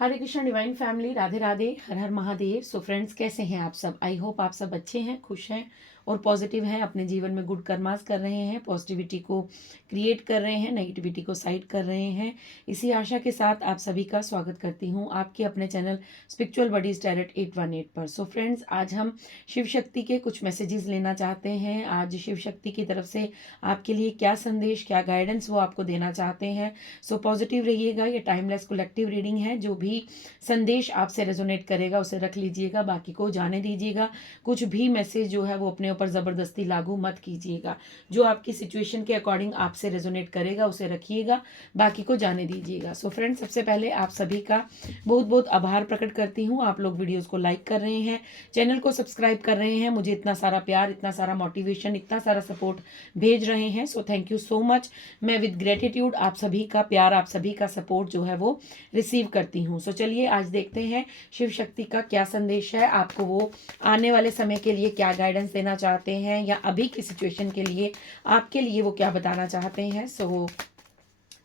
हरे Krishna divine family, Radhe Radhe, Har Har Mahadev. So friends, कैसे हैं आप सब? आई होप आप सब अच्छे हैं, खुश हैं और पॉजिटिव हैं। अपने जीवन में गुड कर्मास कर रहे हैं, पॉजिटिविटी को क्रिएट कर रहे हैं, नेगेटिविटी को साइड कर रहे हैं। इसी आशा के साथ आप सभी का स्वागत करती हूँ आपके अपने चैनल स्पिरिचुअल बडीज टैरेट 818 पर। सो फ्रेंड्स, आज हम शिव शक्ति के कुछ मैसेजेस लेना चाहते हैं। आज शिव शक्ति की तरफ से आपके लिए क्या संदेश, क्या गाइडेंस वो आपको देना चाहते हैं। सो पॉजिटिव रहिएगा। ये टाइमलेस कलेक्टिव रीडिंग है। जो भी संदेश आपसे रेजोनेट करेगा उसे रख लीजिएगा, बाकी को जाने दीजिएगा। कुछ भी मैसेज जो है वो अपने ऊपर ज़बरदस्ती लागू मत कीजिएगा। जो आपकी सिचुएशन के अकॉर्डिंग आपसे रेजोनेट करेगा उसे रखिएगा, बाकी को जाने दीजिएगा। सो फ्रेंड्स, सबसे पहले आप सभी का बहुत बहुत आभार प्रकट करती हूँ। आप लोग वीडियोज़ को लाइक कर रहे हैं, चैनल को सब्सक्राइब कर रहे हैं, मुझे इतना सारा प्यार, इतना सारा मोटिवेशन, इतना सारा सपोर्ट भेज रहे हैं। सो थैंक यू सो मच। मैं विद ग्रेटिट्यूड आप सभी का प्यार, आप सभी का सपोर्ट जो है वो रिसीव करती हूँ। सो चलिए आज देखते हैं शिव शक्ति का क्या संदेश है आपको। वो आने वाले समय के लिए क्या गाइडेंस देना चाहते हैं, या अभी की सिचुएशन के लिए आपके लिए वो क्या बताना चाहते हैं। सो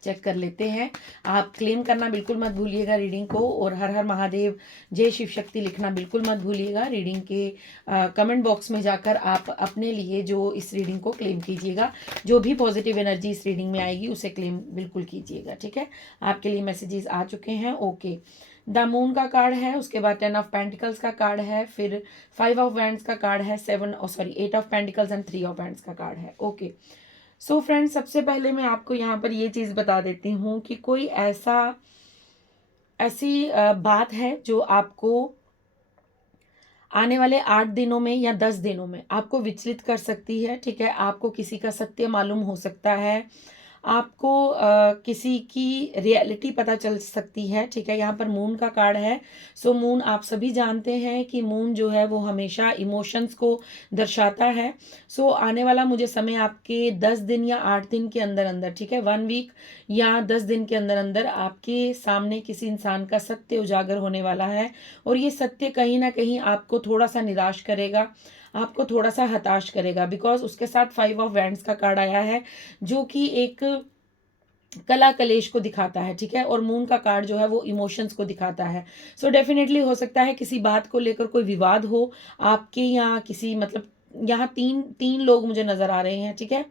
चेक कर लेते हैं। आप क्लेम करना बिल्कुल मत भूलिएगा रीडिंग को, और हर हर महादेव जय शिव शक्ति लिखना बिल्कुल मत भूलिएगा। रीडिंग के कमेंट बॉक्स में जाकर आप अपने लिए जो इस रीडिंग को क्लेम कीजिएगा। जो भी पॉजिटिव एनर्जी इस रीडिंग में आएगी उसे क्लेम बिल्कुल कीजिएगा, ठीक है। आपके लिए मैसेजेस आ चुके हैं। ओके, द मून का कार्ड है, उसके बाद 10 ऑफ पेंटिकल्स का कार्ड है, फिर 5 ऑफ वैंड्स का कार्ड है, 8 of pentacles and 3 of wands का कार्ड है। ओके, सो फ्रेंड्स, सबसे पहले मैं आपको यहाँ पर ये चीज़ बता देती हूँ कि कोई ऐसी बात है जो आपको आने वाले 8 दिनों में या 10 दिनों में आपको विचलित कर सकती है, ठीक है। आपको किसी का सत्य मालूम हो सकता है, आपको किसी की रियलिटी पता चल सकती है, ठीक है। यहाँ पर मून का कार्ड है। सो मून, आप सभी जानते हैं कि मून जो है वो हमेशा इमोशंस को दर्शाता है। सो आने वाला मुझे समय आपके 10 दिन या 8 दिन के अंदर अंदर, ठीक है, 1 वीक या 10 दिन के अंदर अंदर आपके सामने किसी इंसान का सत्य उजागर होने वाला है। और ये सत्य कहीं ना कहीं आपको थोड़ा सा निराश करेगा, आपको थोड़ा सा हताश करेगा, बिकॉज उसके साथ 5 ऑफ वैंड्स का कार्ड आया है जो कि एक कला कलेश को दिखाता है, ठीक है। और मून का कार्ड जो है वो इमोशंस को दिखाता है। सो डेफिनेटली हो सकता है किसी बात को लेकर कोई विवाद हो आपके यहाँ, किसी मतलब यहाँ तीन तीन लोग मुझे नजर आ रहे हैं, ठीक है।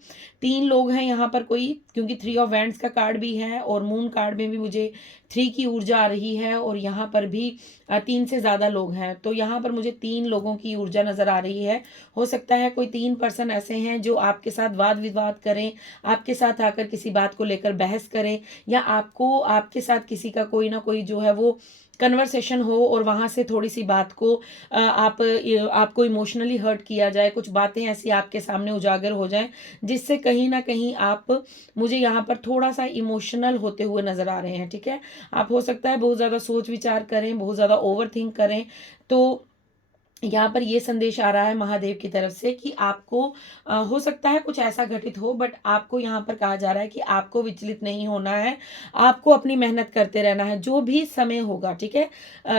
3 लोग हैं यहाँ पर कोई, क्योंकि 3 ऑफ वैंड्स का कार्ड भी है और मून कार्ड में भी मुझे 3 की ऊर्जा आ रही है, और यहाँ पर भी 3 से ज़्यादा लोग हैं। तो यहाँ पर मुझे 3 लोगों की ऊर्जा नज़र आ रही है। हो सकता है कोई 3 पर्सन ऐसे हैं जो आपके साथ वाद विवाद करें, आपके साथ आकर किसी बात को लेकर बहस करें, या आपको आपके साथ किसी का कोई ना कोई जो है वो कन्वर्सेशन हो और वहाँ से थोड़ी सी बात को आपको इमोशनली हर्ट किया जाए, कुछ बातें ऐसी आपके सामने उजागर हो जाएं जिससे कहीं ना कहीं आप मुझे यहाँ पर थोड़ा सा इमोशनल होते हुए नजर आ रहे हैं, ठीक है। आप हो सकता है बहुत ज़्यादा सोच विचार करें, बहुत ज़्यादा ओवर थिंक करें। तो यहाँ पर ये संदेश आ रहा है महादेव की तरफ से कि आपको हो सकता है कुछ ऐसा घटित हो, बट आपको यहाँ पर कहा जा रहा है कि आपको विचलित नहीं होना है, आपको अपनी मेहनत करते रहना है। जो भी समय होगा, ठीक है,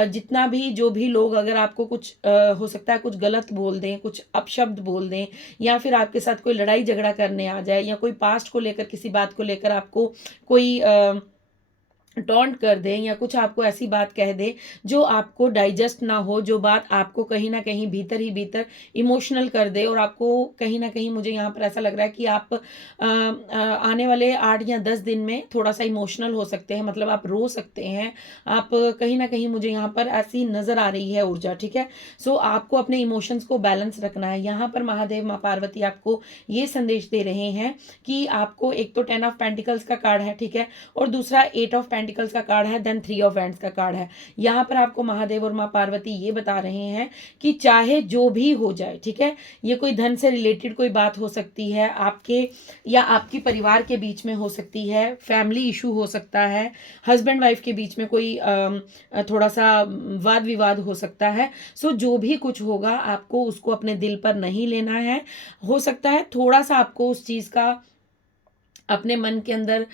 जितना भी जो भी लोग अगर आपको कुछ हो सकता है कुछ गलत बोल दें, कुछ अपशब्द बोल दें, या फिर आपके साथ कोई लड़ाई झगड़ा करने आ जाए, या कोई पास्ट को लेकर किसी बात को लेकर आपको कोई टॉन्ट कर दें, या कुछ आपको ऐसी बात कह दे जो आपको डाइजेस्ट ना हो, जो बात आपको कहीं ना कहीं भीतर ही भीतर इमोशनल कर दे, और आपको कहीं ना कहीं मुझे यहाँ पर ऐसा लग रहा है कि आप आने वाले 8 या 10 दिन में थोड़ा सा इमोशनल हो सकते हैं, मतलब आप रो सकते हैं। आप कहीं ना कहीं मुझे यहाँ पर ऐसी नज़र आ रही है ऊर्जा, ठीक है। सो आपको अपने इमोशंस को बैलेंस रखना है। यहाँ पर महादेव माँ पार्वती आपको ये संदेश दे रहे हैं कि आपको एक तो 10 ऑफ पेंटिकल्स का कार्ड है, ठीक है, और दूसरा 8 ऑफ पेंटिकल्स का कार्ड है, देन 3 ऑफ वैंड्स का कार्ड है। यहाँ पर आपको महादेव और माँ पार्वती ये बता रहे हैं कि चाहे जो भी हो जाए, ठीक है, ये कोई धन से रिलेटेड कोई बात हो सकती है आपके या आपकी परिवार के बीच में हो सकती है, फैमिली इशू हो सकता है, हस्बैंड वाइफ के बीच में कोई थोड़ा सा वाद विवाद हो सकता है। सो जो भी कुछ होगा आपको उसको अपने दिल पर नहीं लेना है। हो सकता है थोड़ा सा आपको उस चीज़ का अपने मन के अंदर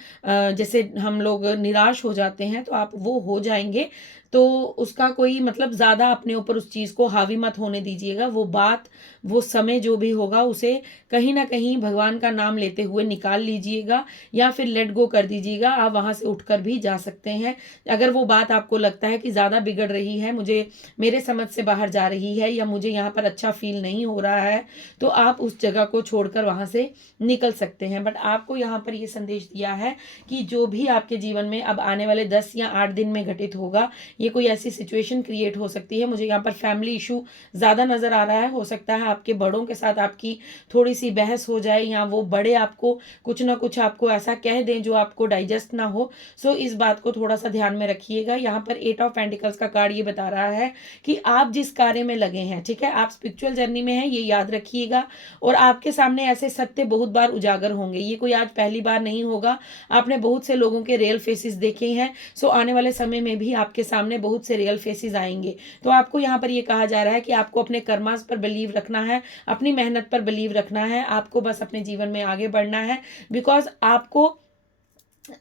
जैसे हम लोग निराश हो जाते हैं, तो आप वो हो जाएंगे। तो उसका कोई मतलब ज़्यादा अपने ऊपर उस चीज़ को हावी मत होने दीजिएगा। वो बात, वो समय जो भी होगा उसे कहीं ना कहीं भगवान का नाम लेते हुए निकाल लीजिएगा, या फिर लेट गो कर दीजिएगा। आप वहाँ से उठकर भी जा सकते हैं। अगर वो बात आपको लगता है कि ज़्यादा बिगड़ रही है, मुझे मेरे समझ से बाहर जा रही है, या मुझे यहाँ पर अच्छा फील नहीं हो रहा है, तो आप उस जगह को छोड़कर वहाँ से निकल सकते हैं। बट आपको यहाँ पर ये संदेश दिया है कि जो भी आपके जीवन में अब आने वाले 10 या 8 दिन में घटित होगा, ये कोई ऐसी सिचुएशन क्रिएट हो सकती है। मुझे यहाँ पर फैमिली इशू ज़्यादा नज़र आ रहा है। हो सकता है आपके बड़ों के साथ आपकी थोड़ी सी बहस हो जाए, या वो बड़े आपको कुछ ना कुछ आपको ऐसा कह दें जो आपको डाइजेस्ट ना हो। सो इस बात को थोड़ा सा ध्यान में रखिएगा। यहाँ पर 8 ऑफ पेंटिकल्स का कार्ड ये बता रहा है कि आप जिस कार्य में लगे हैं, ठीक है, आप स्पिरिचुअल जर्नी में हैं, ये याद रखिएगा। और आपके सामने ऐसे सत्य बहुत बार उजागर होंगे। ये कोई आज पहली बार नहीं होगा। आपने बहुत से लोगों के रियल फेसेस देखे हैं। सो आने वाले समय में भी आपके सामने बहुत से रियल फेसेस आएंगे। तो आपको यहाँ पर ये कहा जा रहा है कि आपको अपने कर्मास पर बिलीव रखना है, अपनी मेहनत पर बिलीव रखना है। आपको बस अपने जीवन में आगे बढ़ना है, बिकॉज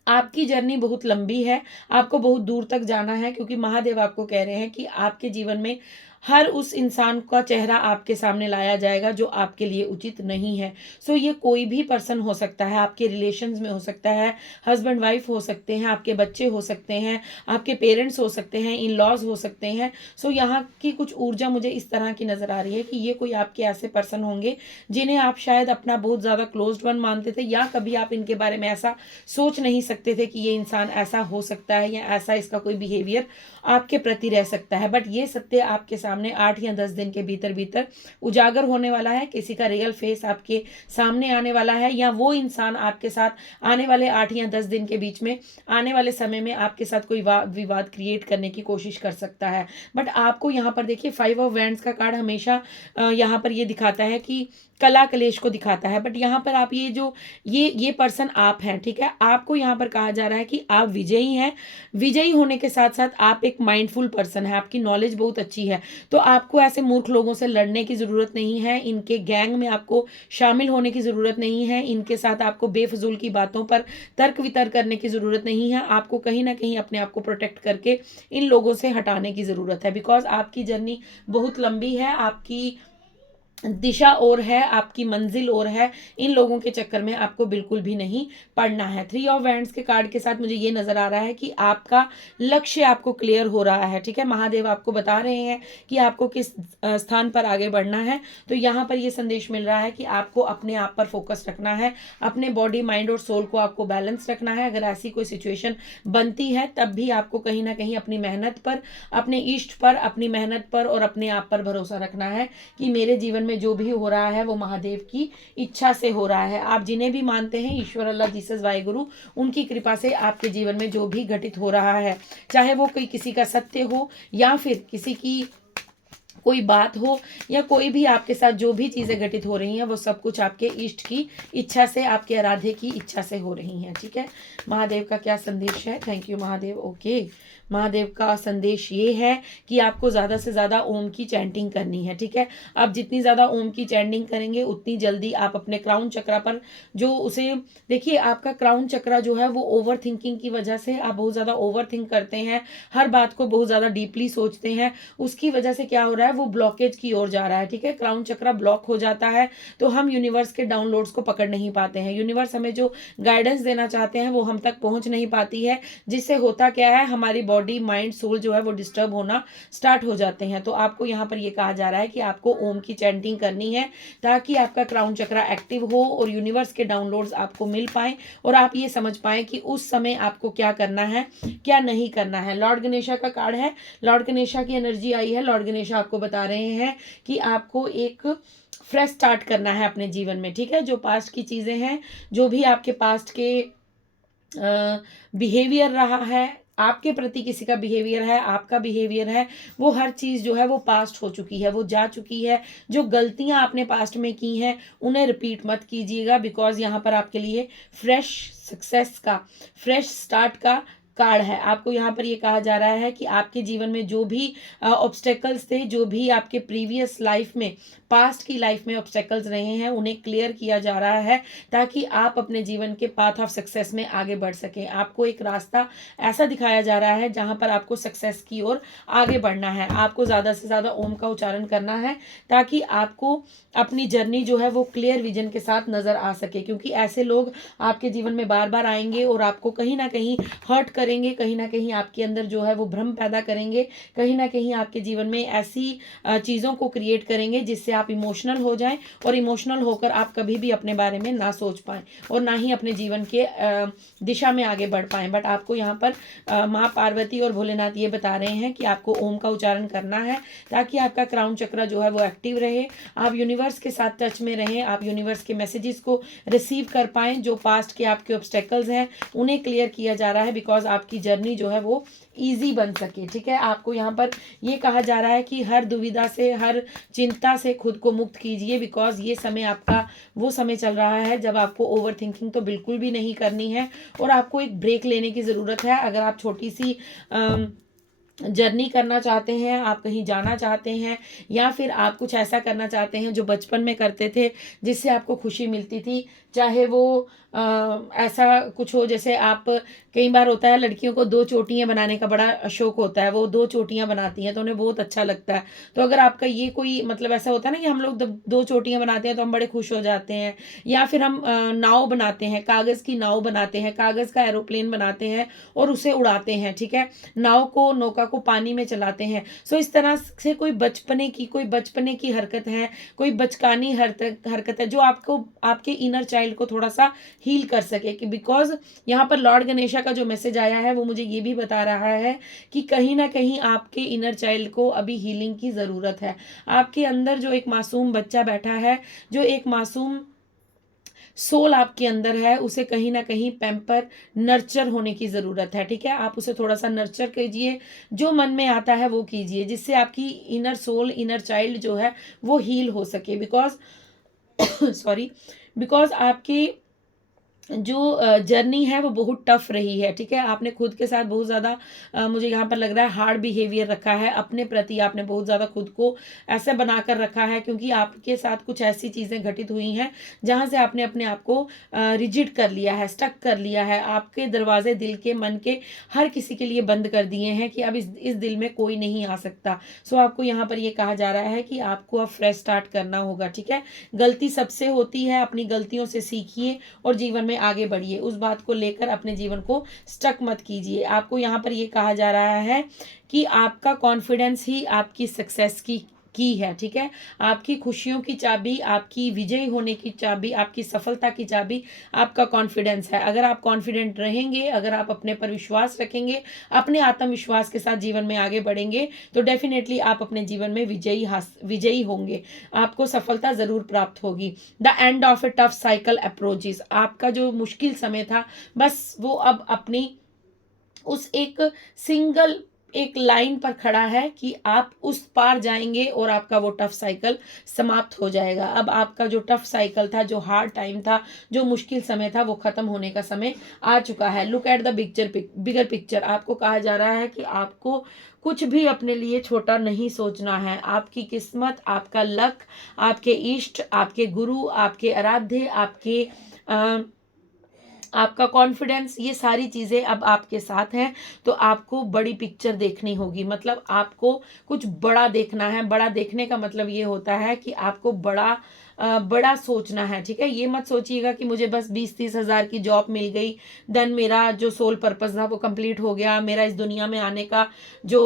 आपकी जर्नी बहुत लंबी है। आपको बहुत दूर तक जाना है, क्योंकि महादेव आपको कह रहे हैं कि आपके जीवन में हर उस इंसान का चेहरा आपके सामने लाया जाएगा जो आपके लिए उचित नहीं है। सो ये कोई भी पर्सन हो सकता है, आपके रिलेशंस में हो सकता है, हस्बैंड वाइफ हो सकते हैं, आपके बच्चे हो सकते हैं, आपके पेरेंट्स हो सकते हैं, इन लॉज हो सकते हैं। सो यहाँ की कुछ ऊर्जा मुझे इस तरह की नज़र आ रही है कि ये कोई आपके ऐसे पर्सन होंगे जिन्हें आप शायद अपना बहुत ज़्यादा क्लोज्ड वन मानते थे, या कभी आप इनके बारे में ऐसा सोच नहीं सकते थे कि ये इंसान ऐसा हो सकता है, या ऐसा इसका कोई बिहेवियर आपके प्रति रह सकता है। बट ये सत्य आपके सामने 8 या 10 दिन के भीतर भीतर उजागर होने वाला है। किसी का रियल फेस आपके सामने आने वाला है, या वो इंसान आपके साथ आने वाले 8 या 10 दिन के बीच में आने वाले समय में आपके साथ कोई विवाद क्रिएट करने की कोशिश कर सकता है। बट आपको यहाँ पर देखिए 5 ऑफ वैंड्स का कार्ड हमेशा यहाँ पर ये दिखाता है कि कला कलेश को दिखाता है। बट यहाँ पर आप ये जो ये पर्सन आप हैं, ठीक है, आपको यहाँ पर कहा जा रहा है कि आप विजयी हैं। विजयी होने के साथ साथ आप एक माइंडफुल पर्सन है, आपकी नॉलेज बहुत अच्छी है। तो आपको ऐसे मूर्ख लोगों से लड़ने की ज़रूरत नहीं है, इनके गैंग में आपको शामिल होने की ज़रूरत नहीं है, इनके साथ आपको बेफजूल की बातों पर तर्क वितर्क करने की ज़रूरत नहीं है। आपको कहीं ना कहीं अपने आप को प्रोटेक्ट करके इन लोगों से हटाने की ज़रूरत है, बिकॉज आपकी जर्नी बहुत लंबी है, आपकी दिशा और है, आपकी मंजिल और है। इन लोगों के चक्कर में आपको बिल्कुल भी नहीं पड़ना है। 3 ऑफ वैंड्स के कार्ड के साथ मुझे ये नजर आ रहा है कि आपका लक्ष्य आपको क्लियर हो रहा है, ठीक है। महादेव आपको बता रहे हैं कि आपको किस स्थान पर आगे बढ़ना है। तो यहाँ पर ये संदेश मिल रहा है कि आपको अपने आप पर फोकस रखना है, अपने बॉडी माइंड और सोल को आपको बैलेंस रखना है। अगर ऐसी कोई सिचुएशन बनती है तब भी आपको कहीं ना कहीं अपनी मेहनत पर, अपने इष्ट पर, अपनी मेहनत पर और अपने आप पर भरोसा रखना है कि मेरे जीवन में जो भी हो रहा है वो महादेव की इच्छा से हो रहा है। आप जिन्हें भी मानते हैं, ईश्वर, अल्लाह, जीसस, वाहेगुरु, उनकी कृपा से आपके जीवन में जो भी घटित हो रहा है, चाहे वो कोई किसी का सत्य हो, या फिर किसी की कोई बात हो, या कोई भी आपके साथ जो भी चीज़ें घटित हो रही हैं, वो सब कुछ आपके इष्ट की इच्छा से, आपके आराध्य की इच्छा से हो रही हैं, ठीक है। महादेव का क्या संदेश है? Thank you Mahadev. Okay, Mahadev का संदेश ये है कि आपको ज़्यादा से ज़्यादा ओम की चैंटिंग करनी है, ठीक है। आप जितनी ज़्यादा ओम की चैंटिंग करेंगे उतनी जल्दी आप अपने क्राउन चक्रा पर जो उसे देखिए, आपका क्राउन चक्रा जो है वो ओवर थिंकिंग की वजह से आप बहुत ज़्यादा ओवर थिंक करते हैं, हर बात को बहुत ज़्यादा डीपली सोचते हैं, उसकी वजह से क्या हो रहा है, वो ब्लॉकेज की ओर जा रहा है, ठीक है। क्राउन चक्रा ब्लॉक हो जाता है तो हम यूनिवर्स के डाउनलोड्स को पकड़ नहीं पाते हैं। यूनिवर्स हमें जो गाइडेंस देना चाहते हैं वो हम तक पहुंच नहीं पाती है, जिससे होता क्या है, हमारी बॉडी, माइंड, सोल जो है वो डिस्टर्ब होना स्टार्ट हो जाते हैं। तो आपको यहाँ पर ये कहा जा रहा है कि आपको ओम की चैंटिंग करनी है, ताकि आपका क्राउन चक्रा एक्टिव हो और यूनिवर्स के डाउनलोड्स आपको मिल पाए, और आप ये समझ पाए कि उस समय आपको क्या करना है, क्या नहीं करना है। लॉर्ड गणेशा का कार्ड है, लॉर्ड गणेशा की एनर्जी आई है। लॉर्ड गणेशा आपको बता रहे हैं कि आपको एक फ्रेश स्टार्ट करना है अपने जीवन में, ठीक है। जो पास्ट की चीज़ें हैं, जो भी आपके पास्ट के बिहेवियर रहा है, आपके प्रति किसी का बिहेवियर है, आपका बिहेवियर है, वो हर चीज़ जो है वो पास्ट हो चुकी है, वो जा चुकी है। जो गलतियां आपने पास्ट में की हैं उन्हें रिपीट मत कीजिएगा, बिकॉज यहाँ पर आपके लिए फ्रेश सक्सेस का, फ्रेश स्टार्ट का कार्ड है। आपको यहाँ पर ये कहा जा रहा है कि आपके जीवन में जो भी ऑब्स्टेकल्स थे, जो भी आपके प्रीवियस लाइफ में, पास्ट की लाइफ में ऑब्स्टेकल्स रहे हैं, उन्हें क्लियर किया जा रहा है ताकि आप अपने जीवन के पाथ ऑफ सक्सेस में आगे बढ़ सकें। आपको एक रास्ता ऐसा दिखाया जा रहा है जहां पर आपको सक्सेस की ओर आगे बढ़ना है। आपको ज़्यादा से ज़्यादा ओम का उच्चारण करना है ताकि आपको अपनी जर्नी जो है वो क्लियर विजन के साथ नज़र आ सके, क्योंकि ऐसे लोग आपके जीवन में बार बार आएंगे और आपको कहीं ना कहीं हर्ट करेंगे, कहीं ना कहीं आपके अंदर जो है वो भ्रम पैदा करेंगे, कहीं ना कहीं आपके जीवन में ऐसी चीज़ों को क्रिएट करेंगे जिससे आप इमोशनल हो जाएं और इमोशनल होकर आप कभी भी अपने बारे में ना सोच पाएं और ना ही अपने जीवन के दिशा में आगे बढ़ पाएं। बट आपको यहाँ पर माँ पार्वती और भोलेनाथ ये बता रहे हैं कि आपको ओम का उच्चारण करना है ताकि आपका क्राउन चक्र जो है वो एक्टिव रहे, आप यूनिवर्स के साथ टच में रहें, आप यूनिवर्स के मैसेजेस को रिसीव कर पाएं। जो पास्ट के आपके ऑब्स्टेकल्स हैं उन्हें क्लियर किया जा रहा है बिकॉज आपकी जर्नी जो है वो ईजी बन सके। ठीक है, आपको यहाँ पर ये कहा जा रहा है कि हर दुविधा से, हर चिंता से खुद को मुक्त कीजिए बिकॉज ये समय आपका वो समय चल रहा है जब आपको ओवर थिंकिंग तो बिल्कुल भी नहीं करनी है और आपको एक ब्रेक लेने की ज़रूरत है। अगर आप छोटी सी जर्नी करना चाहते हैं, आप कहीं जाना चाहते हैं या फिर आप कुछ ऐसा करना चाहते हैं जो बचपन में करते थे जिससे आपको खुशी मिलती थी, चाहे वो ऐसा कुछ हो जैसे आप, कई बार होता है लड़कियों को 2 चोटियां बनाने का बड़ा शौक होता है, वो 2 चोटियां बनाती हैं तो उन्हें बहुत अच्छा लगता है। तो अगर आपका ये कोई मतलब ऐसा होता है ना कि हम लोग 2 चोटियां बनाते हैं तो हम बड़े खुश हो जाते हैं, या फिर हम नाव बनाते हैं, कागज़ की नाव बनाते हैं, कागज़ का एरोप्लेन बनाते हैं और उसे उड़ाते हैं। ठीक है, नाव को, नौका को पानी में चलाते हैं। सो इस तरह से कोई बचपने की हरकत है, कोई बचकानी हरकत है जो आपको आपके इनर चाइल्ड को थोड़ा सा हील कर सके। कि बिकॉज यहाँ पर लॉर्ड गणेशा का जो मैसेज आया है वो मुझे ये भी बता रहा है कि कहीं ना कहीं आपके इनर चाइल्ड को अभी हीलिंग की ज़रूरत है। आपके अंदर जो एक मासूम बच्चा बैठा है, जो एक मासूम सोल आपके अंदर है, उसे कहीं ना कहीं पैम्पर, नर्चर होने की ज़रूरत है। ठीक है, आप उसे थोड़ा सा नर्चर कीजिए, जो मन में आता है वो कीजिए जिससे आपकी इनर सोल, इनर चाइल्ड जो है वो हील हो सके। बिकॉज आपकी जो जर्नी है वो बहुत टफ रही है। ठीक है, आपने खुद के साथ बहुत ज़्यादा मुझे यहाँ पर लग रहा है हार्ड बिहेवियर रखा है, अपने प्रति आपने बहुत ज़्यादा खुद को ऐसे बनाकर रखा है क्योंकि आपके साथ कुछ ऐसी चीज़ें घटित हुई हैं जहाँ से आपने अपने आप को रिजिड कर लिया है, स्टक कर लिया है। आपके दरवाजे दिल के, मन के हर किसी के लिए बंद कर दिए हैं कि अब इस दिल में कोई नहीं आ सकता। सो आपको यहाँ पर ये कहा जा रहा है कि आपको अब फ्रेश स्टार्ट करना होगा। ठीक है, गलती सबसे होती है, अपनी गलतियों से सीखिए और जीवन में आगे बढ़िए। उस बात को लेकर अपने जीवन को स्टक मत कीजिए। आपको यहाँ पर ये कहा जा रहा है कि आपका कॉन्फिडेंस ही आपकी सक्सेस की है। ठीक है, आपकी खुशियों की चाबी, आपकी विजयी होने की चाबी, आपकी सफलता की चाबी आपका कॉन्फिडेंस है। अगर आप कॉन्फिडेंट रहेंगे, अगर आप अपने पर विश्वास रखेंगे, अपने आत्मविश्वास के साथ जीवन में आगे बढ़ेंगे तो डेफिनेटली आप अपने जीवन में विजयी होंगे, आपको सफलता जरूर प्राप्त होगी। The end of A tough cycle approaches, आपका जो मुश्किल समय था बस वो अब अपनी उस एक लाइन पर खड़ा है कि आप उस पार जाएंगे और आपका वो टफ साइकिल समाप्त हो जाएगा। अब आपका जो टफ साइकिल था, जो हार्ड टाइम था, जो मुश्किल समय था, वो खत्म होने का समय आ चुका है। Look at the bigger picture. आपको कहा जा रहा है कि आपको कुछ भी अपने लिए छोटा नहीं सोचना है। आपकी किस्मत, आपका लक, आपके इष्ट, आपके गुरु, आपके आराध्य, आपका कॉन्फिडेंस, ये सारी चीज़ें अब आपके साथ हैं। तो आपको बड़ी पिक्चर देखनी होगी, मतलब आपको कुछ बड़ा देखना है। बड़ा देखने का मतलब ये होता है कि आपको बड़ा सोचना है। ठीक है, ये मत सोचिएगा कि मुझे बस 20-30 हज़ार की जॉब मिल गई, देन मेरा जो सोल पर्पस था वो कंप्लीट हो गया, मेरा इस दुनिया में आने का जो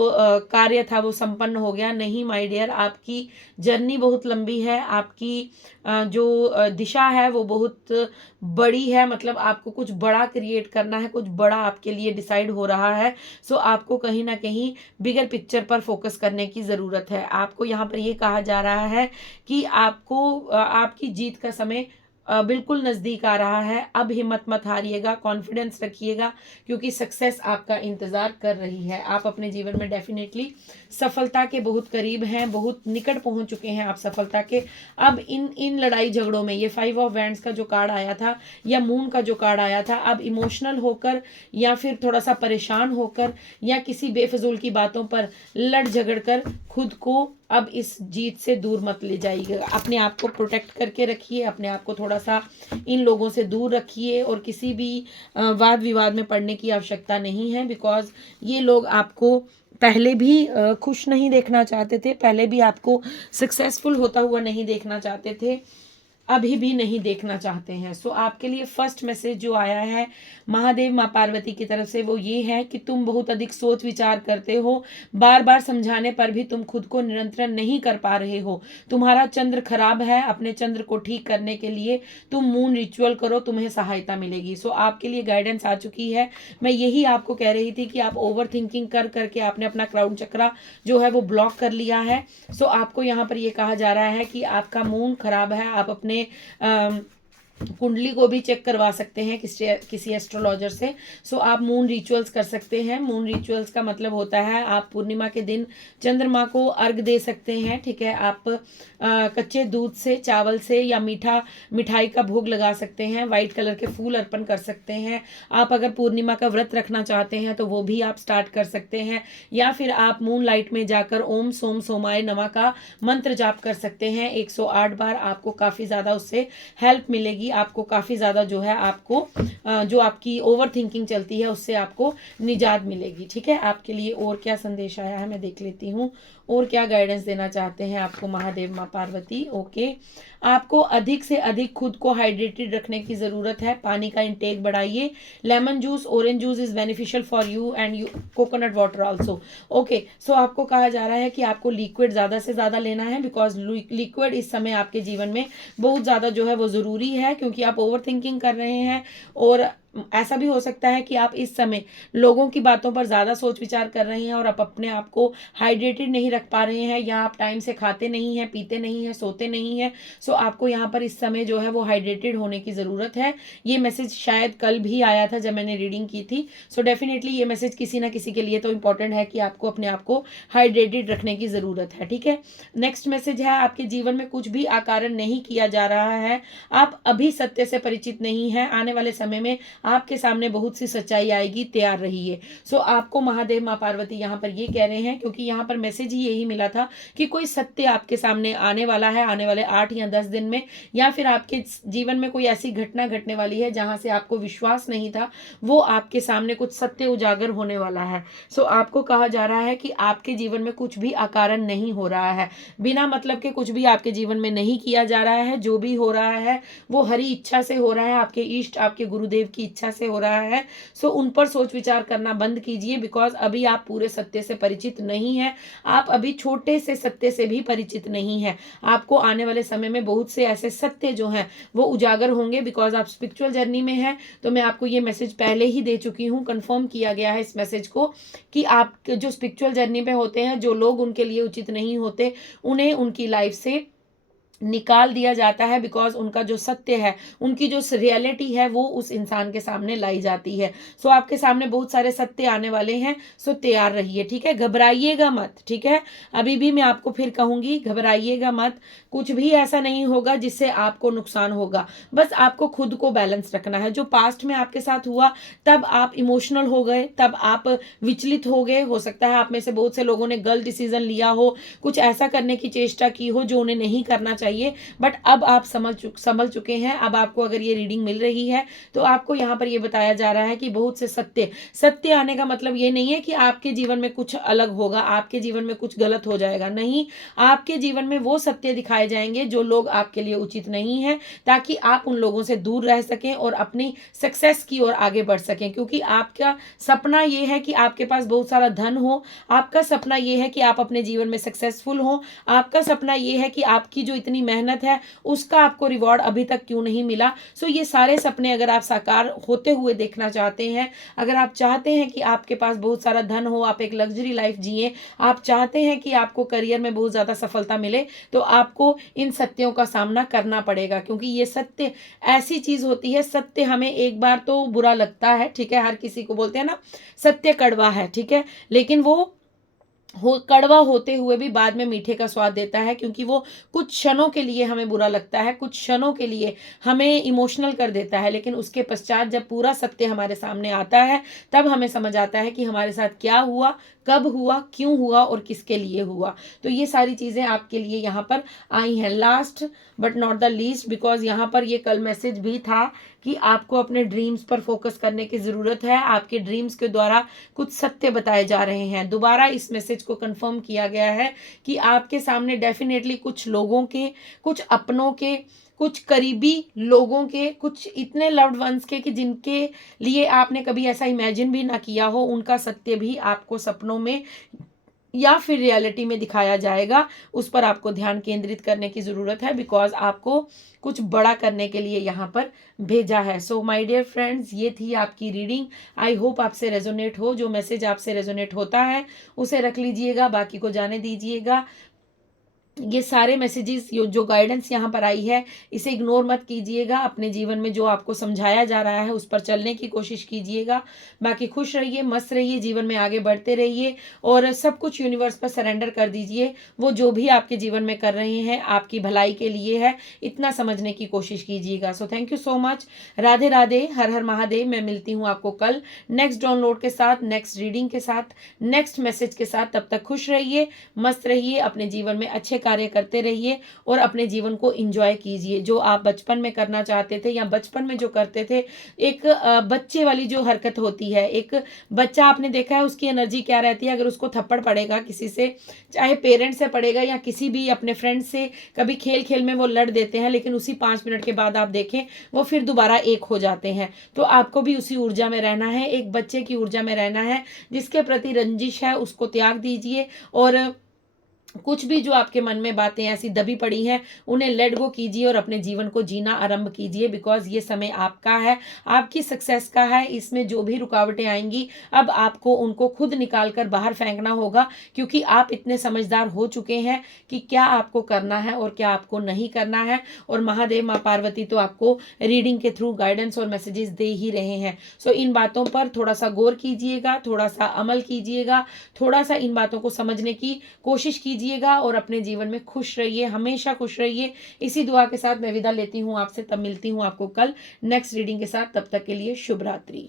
कार्य था वो संपन्न हो गया। नहीं माय डियर, आपकी जर्नी बहुत लंबी है, आपकी जो दिशा है वो बहुत बड़ी है। मतलब आपको कुछ बड़ा क्रिएट करना है, कुछ बड़ा आपके लिए डिसाइड हो रहा है। सो आपको कहीं ना कहीं बिगर पिक्चर पर फोकस करने की ज़रूरत है। आपको यहाँ पर ये कहा जा रहा है कि आपको आपकी जीत का समय बिल्कुल नज़दीक आ रहा है। अब हिम्मत मत हारिएगा, कॉन्फिडेंस रखिएगा, क्योंकि सक्सेस आपका इंतज़ार कर रही है। आप अपने जीवन में डेफिनेटली सफलता के बहुत करीब हैं, बहुत निकट पहुंच चुके हैं आप सफलता के। अब इन इन लड़ाई झगड़ों में, ये 5 ऑफ वैंड्स का जो कार्ड आया था या मून का जो कार्ड आया था, अब इमोशनल होकर या फिर थोड़ा सा परेशान होकर या किसी बेफजूल की बातों पर लड़ झगड़ कर खुद को अब इस जीत से दूर मत ले जाइएगा। अपने आप को प्रोटेक्ट करके रखिए, अपने आप को थोड़ा सा इन लोगों से दूर रखिए, और किसी भी वाद विवाद में पड़ने की आवश्यकता नहीं है, बिकॉज ये लोग आपको पहले भी खुश नहीं देखना चाहते थे, पहले भी आपको सक्सेसफुल होता हुआ नहीं देखना चाहते थे, अभी भी नहीं देखना चाहते हैं। सो आपके लिए फर्स्ट मैसेज जो आया है महादेव माँ पार्वती की तरफ से वो ये है कि तुम बहुत अधिक सोच विचार करते हो, बार बार समझाने पर भी तुम खुद को नियंत्रण नहीं कर पा रहे हो। तुम्हारा चंद्र खराब है, अपने चंद्र को ठीक करने के लिए तुम मून रिचुअल करो, तुम्हें सहायता मिलेगी। सो आपके लिए गाइडेंस आ चुकी है। मैं यही आपको कह रही थी कि आप ओवर थिंकिंग कर करके आपने अपना क्राउन चक्रा जो है वो ब्लॉक कर लिया है। सो आपको यहाँ पर ये कहा जा रहा है कि आपका मून खराब है, आप अपने कुंडली को भी चेक करवा सकते हैं किसी एस्ट्रोलॉजर से। सो आप मून रिचुअल्स कर सकते हैं। मून रिचुअल्स का मतलब होता है आप पूर्णिमा के दिन चंद्रमा को अर्घ दे सकते हैं, ठीक है। आप कच्चे दूध से, चावल से या मिठाई का भोग लगा सकते हैं, वाइट कलर के फूल अर्पण कर सकते हैं। आप अगर पूर्णिमा का व्रत रखना चाहते हैं तो वो भी आप स्टार्ट कर सकते हैं, या फिर आप मून लाइट में जाकर ओम सोम सोमाय नमः का मंत्र जाप कर सकते हैं 108 बार। आपको काफ़ी ज़्यादा उससे हेल्प मिलेगी, आपको काफ़ी ज़्यादा जो है आपको जो आपकी ओवर थिंकिंग चलती है उससे आपको निजात मिलेगी, ठीक है। आपके लिए और क्या संदेश आया है मैं देख लेती हूँ, और क्या गाइडेंस देना चाहते हैं आपको महादेव माँ पार्वती। ओके, आपको अधिक से अधिक खुद को हाइड्रेटेड रखने की ज़रूरत है, पानी का इंटेक बढ़ाइए। Lemon juice, orange juice is beneficial for you and you coconut water also. Okay, so आपको कहा जा रहा है कि आपको लिक्विड ज़्यादा से ज़्यादा लेना है, बिकॉज लिक्विड इस समय आपके जीवन में बहुत ज़्यादा जो है वो ज़रूरी है, क्योंकि आप ओवर थिंकिंग कर रहे हैं। और ऐसा भी हो सकता है कि आप इस समय लोगों की बातों पर ज़्यादा सोच विचार कर रहे हैं और आप अपने आप को हाइड्रेटेड नहीं रख पा रहे हैं, या आप टाइम से खाते नहीं हैं, पीते नहीं हैं, सोते नहीं हैं। सो आपको यहाँ पर इस समय जो है वो हाइड्रेटेड होने की ज़रूरत है। ये मैसेज शायद कल भी आया था जब मैंने रीडिंग की थी। सो डेफिनेटली ये मैसेज किसी ना किसी के लिए तो इंपॉर्टेंट है कि आपको अपने आप को हाइड्रेटेड रखने की ज़रूरत है, ठीक है। नेक्स्ट मैसेज है आपके जीवन में कुछ भी आकारण नहीं किया जा रहा है, आप अभी सत्य से परिचित नहीं हैं, आने वाले समय में आपके सामने बहुत सी सच्चाई आएगी, तैयार रहिए। सो आपको महादेव माँ पार्वती यहाँ पर ये कह रहे हैं, क्योंकि यहाँ पर मैसेज ही यही मिला था कि कोई सत्य आपके सामने आने वाला है आने वाले 8 या 10 दिन में, या फिर आपके जीवन में कोई ऐसी घटना घटने वाली है जहां से आपको विश्वास नहीं था, वो आपके सामने कुछ सत्य उजागर होने वाला है। सो आपको कहा जा रहा है कि आपके जीवन में कुछ भी अकारण नहीं हो रहा है, बिना मतलब के कुछ भी आपके जीवन में नहीं किया जा रहा है। जो भी हो रहा है वो हरी इच्छा से हो रहा है, आपके इष्ट आपके गुरुदेव की इच्छा से हो रहा है। सो उन पर सोच विचार करना बंद कीजिए, बिकॉज अभी आप पूरे सत्य से परिचित नहीं हैं, आप अभी छोटे से सत्य से भी परिचित नहीं है। आपको आने वाले समय में बहुत से ऐसे सत्य जो हैं वो उजागर होंगे, बिकॉज आप स्पिरिचुअल जर्नी में हैं। तो मैं आपको ये मैसेज पहले ही दे चुकी हूँ, कंफर्म किया गया है इस मैसेज को, कि आप जो स्पिरिचुअल जर्नी पे होते हैं, जो लोग उनके लिए उचित नहीं होते उन्हें उनकी लाइफ से निकाल दिया जाता है, बिकॉज उनका जो सत्य है, उनकी जो रियलिटी है वो उस इंसान के सामने लाई जाती है। सो आपके सामने बहुत सारे सत्य आने वाले हैं, सो तैयार रहिए, ठीक है। घबराइएगा मत, ठीक है। अभी भी मैं आपको फिर कहूंगी, घबराइएगा मत, कुछ भी ऐसा नहीं होगा जिससे आपको नुकसान होगा। बस आपको खुद को बैलेंस रखना है। जो पास्ट में आपके साथ हुआ तब आप इमोशनल हो गए, तब आप विचलित हो गए, हो सकता है आप में से बहुत से लोगों ने गलत डिसीजन लिया हो, कुछ ऐसा करने की चेष्टा की हो जो उन्हें नहीं करना चाहिए, बट अब आप समझ चुके हैं। अब आपको अगर ये रीडिंग मिल रही है तो आपको यहाँ पर ये बताया जा रहा है कि बहुत से सत्य आने का मतलब ये नहीं है कि आपके जीवन में कुछ अलग होगा, आपके जीवन में कुछ गलत हो जाएगा, नहीं। आपके जीवन में वो सत्य दिखाए जाएंगे जो लोग आपके लिए उचित नहीं है, ताकि आप उन लोगों से दूर रह सकें और अपनी सक्सेस की ओर आगे बढ़ सकें। क्योंकि आपका सपना ये है कि आपके पास बहुत सारा धन हो, आपका सपना ये है कि आप अपने जीवन में सक्सेसफुल हो, आपका सपना ये है कि आपकी जो इतनी जितनी मेहनत है उसका आपको रिवॉर्ड अभी तक क्यों नहीं मिला। सो ये सारे सपने अगर आप साकार होते हुए देखना चाहते हैं, अगर आप चाहते हैं कि आपके पास बहुत सारा धन हो, आप एक लग्जरी लाइफ जिए, आप चाहते हैं कि आपको करियर में बहुत ज़्यादा सफलता मिले, तो आपको इन सत्यों का सामना करना पड़ेगा। क्योंकि ये सत्य ऐसी चीज़ होती है, सत्य हमें एक बार तो बुरा लगता है, ठीक है, हर किसी को बोलते हैं ना सत्य कड़वा है, ठीक है, लेकिन वो कड़वा होते हुए भी बाद में मीठे का स्वाद देता है। क्योंकि वो कुछ क्षणों के लिए हमें बुरा लगता है, कुछ क्षणों के लिए हमें इमोशनल कर देता है, लेकिन उसके पश्चात जब पूरा सत्य हमारे सामने आता है तब हमें समझ आता है कि हमारे साथ क्या हुआ, कब हुआ, क्यों हुआ और किसके लिए हुआ। तो ये सारी चीज़ें आपके लिए यहाँ पर आई हैं। Last but not the least, because यहाँ पर ये कल मैसेज भी था कि आपको अपने ड्रीम्स पर फोकस करने की ज़रूरत है। आपके ड्रीम्स के द्वारा कुछ सत्य बताए जा रहे हैं। दोबारा इस मैसेज को कंफर्म किया गया है कि आपके सामने डेफिनेटली कुछ लोगों के, कुछ अपनों के, कुछ करीबी लोगों के, कुछ इतने लव्ड वंस के कि जिनके लिए आपने कभी ऐसा इमेजिन भी ना किया हो, उनका सत्य भी आपको सपनों में या फिर रियलिटी में दिखाया जाएगा। उस पर आपको ध्यान केंद्रित करने की ज़रूरत है, बिकॉज आपको कुछ बड़ा करने के लिए यहाँ पर भेजा है। सो माय डियर फ्रेंड्स, ये थी आपकी रीडिंग। आई होप आपसे रेजोनेट हो। जो मैसेज आपसे रेजोनेट होता है उसे रख लीजिएगा, बाकी को जाने दीजिएगा। ये सारे मैसेजेस जो गाइडेंस यहाँ पर आई है इसे इग्नोर मत कीजिएगा। अपने जीवन में जो आपको समझाया जा रहा है उस पर चलने की कोशिश कीजिएगा। बाकी खुश रहिए, मस्त रहिए, जीवन में आगे बढ़ते रहिए और सब कुछ यूनिवर्स पर सरेंडर कर दीजिए। वो जो भी आपके जीवन में कर रहे हैं आपकी भलाई के लिए है, इतना समझने की कोशिश कीजिएगा। So thank you so much. Radhe Radhe, Har Har Mahadev. मैं मिलती हूँ आपको कल नेक्स्ट डाउनलोड के साथ, नेक्स्ट रीडिंग के साथ, नेक्स्ट मैसेज के साथ। तब तक खुश रहिए, मस्त रहिए, अपने जीवन में अच्छे कार्य करते रहिए और अपने जीवन को एंजॉय कीजिए। जो आप बचपन में करना चाहते थे या बचपन में जो करते थे, एक बच्चे वाली जो हरकत होती है, एक बच्चा आपने देखा है उसकी एनर्जी क्या रहती है। अगर उसको थप्पड़ पड़ेगा किसी से, चाहे पेरेंट्स से पड़ेगा या किसी भी अपने फ्रेंड से, कभी खेल खेल में वो लड़ देते हैं, लेकिन उसी 5 मिनट के बाद आप देखें वो फिर दोबारा एक हो जाते हैं। तो आपको भी उसी ऊर्जा में रहना है, एक बच्चे की ऊर्जा में रहना है। जिसके प्रति रंजिश है उसको त्याग दीजिए और कुछ भी जो आपके मन में बातें ऐसी दबी पड़ी हैं उन्हें लेट गो कीजिए और अपने जीवन को जीना आरंभ कीजिए। बिकॉज ये समय आपका है, आपकी सक्सेस का है। इसमें जो भी रुकावटें आएंगी अब आपको उनको खुद निकाल कर बाहर फेंकना होगा, क्योंकि आप इतने समझदार हो चुके हैं कि क्या आपको करना है और क्या आपको नहीं करना है। और महादेव माँ पार्वती तो आपको रीडिंग के थ्रू गाइडेंस और मैसेजेस दे ही रहे हैं। सो इन बातों पर थोड़ा सा गौर कीजिएगा, थोड़ा सा अमल कीजिएगा, थोड़ा सा इन बातों को समझने की कोशिश कीजिएगा और अपने जीवन में खुश रहिए, हमेशा खुश रहिए। इसी दुआ के साथ मैं विदा लेती हूँ आपसे। तब मिलती हूँ आपको कल नेक्स्ट रीडिंग के साथ। तब तक के लिए शुभ रात्रि।